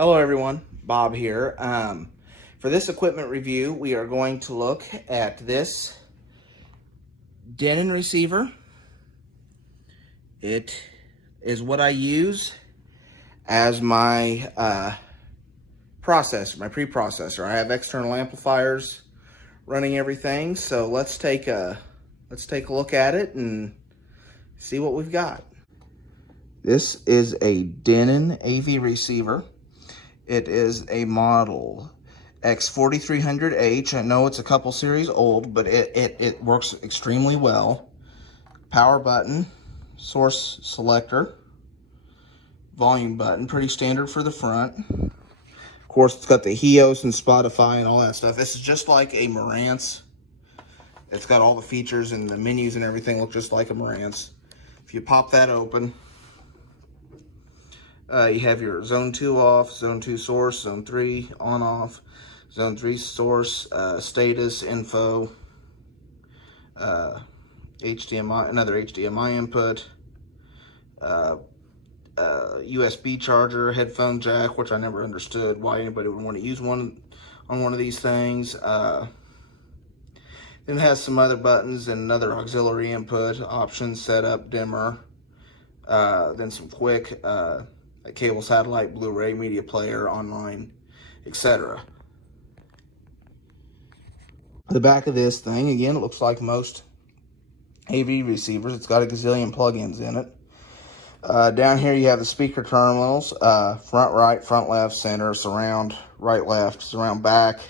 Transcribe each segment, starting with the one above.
Hello everyone, Bob here. For this equipment review, we are going to look at this Denon receiver. It is what I use as my processor, my preprocessor. I have external amplifiers running everything, so let's take a look at it and see what we've got. This is a Denon AV receiver. It is a model X4300H. I know it's a couple series old, but it works extremely well. Power button, source selector, volume button, pretty standard for the front. Of course, it's got the HEOS and Spotify and all that stuff. This is just like a Marantz. It's got all the features and the menus and everything look just like a Marantz. If you pop that open, you have your zone 2 off, zone 2 source, zone 3 on off, zone 3 source, status, info, HDMI, another HDMI input, USB charger, headphone jack, which I never understood why anybody would want to use one on one of these things. Then it has some other buttons and another auxiliary input, options, setup, dimmer, then some quick cable, satellite, Blu-ray, media player, online, etc. The back of this thing, again, it looks like most AV receivers. It's got a gazillion plugins in it. Down here you have the speaker terminals, front right, front left, center, surround, right left, surround back,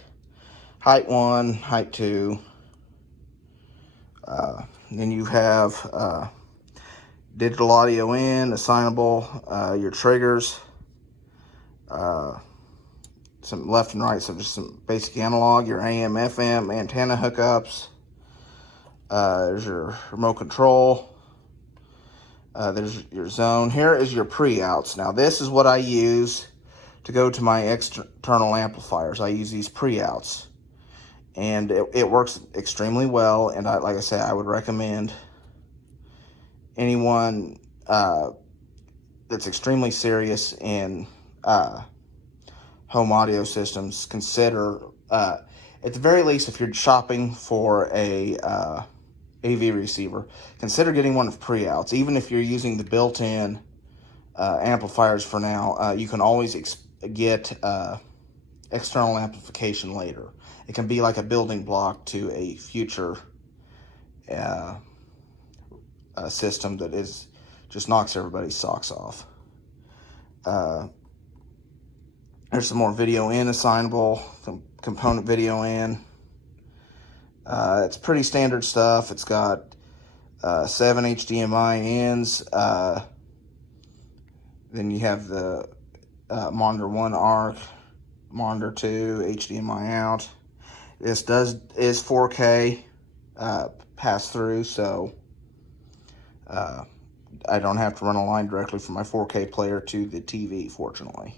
height 1, height 2. Then you have digital audio in, assignable, your triggers, some left and right, so just some basic analog, your AM, FM, antenna hookups. There's your remote control. There's your zone. Here is your pre-outs. Now this is what I use to go to my external amplifiers. I use these pre-outs, and it works extremely well. And like I said, I would recommend anyone that's extremely serious in home audio systems consider, at the very least, if you're shopping for a AV receiver, consider getting one of pre-outs. Even if you're using the built-in amplifiers for now, you can always get external amplification later. It can be like a building block to a future system that is just knocks everybody's socks off. There's some more video in assignable, some component video in. It's pretty standard stuff. It's got 7 HDMI ins. Then you have the monitor 1 ARC, monitor 2, HDMI out. This is 4K pass through, so I don't have to run a line directly from my 4K player to the TV, fortunately.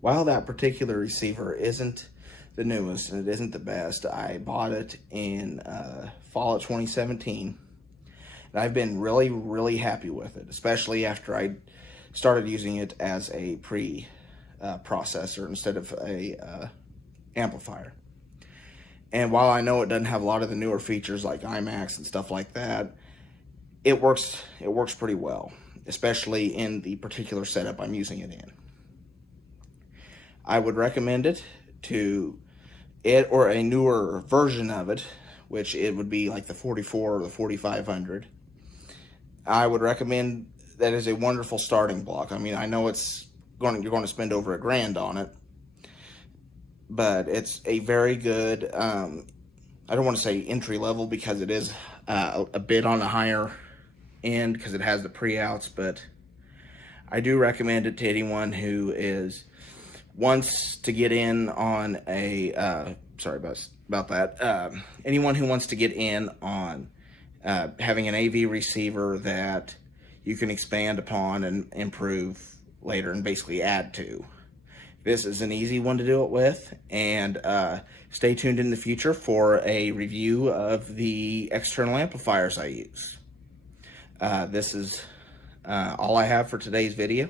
While that particular receiver isn't the newest and it isn't the best, I bought it in fall of 2017. And I've been really, really happy with it, especially after I started using it as a pre-processor instead of a amplifier. And while I know it doesn't have a lot of the newer features like IMAX and stuff like that, it works pretty well, especially in the particular setup I'm using it in. I would recommend it to it or a newer version of it, which it would be like the 44 or the 4500. I would recommend that as a wonderful starting block. I mean, I know you're going to spend over $1,000 on it, but it's a very good, I don't want to say entry level because it is a bit on the higher end because it has the pre-outs, but I do recommend it to anyone who wants to get in on a, sorry about that, anyone who wants to get in on having an AV receiver that you can expand upon and improve later and basically add to. This is an easy one to do it with, and stay tuned in the future for a review of the external amplifiers I use. This is all I have for today's video.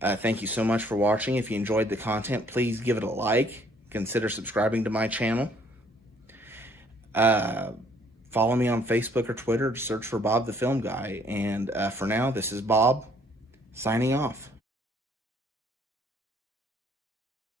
Thank you so much for watching. If you enjoyed the content, please give it a like. Consider subscribing to my channel. Follow me on Facebook or Twitter. Search for Bob the Film Guy. And for now, this is Bob signing off.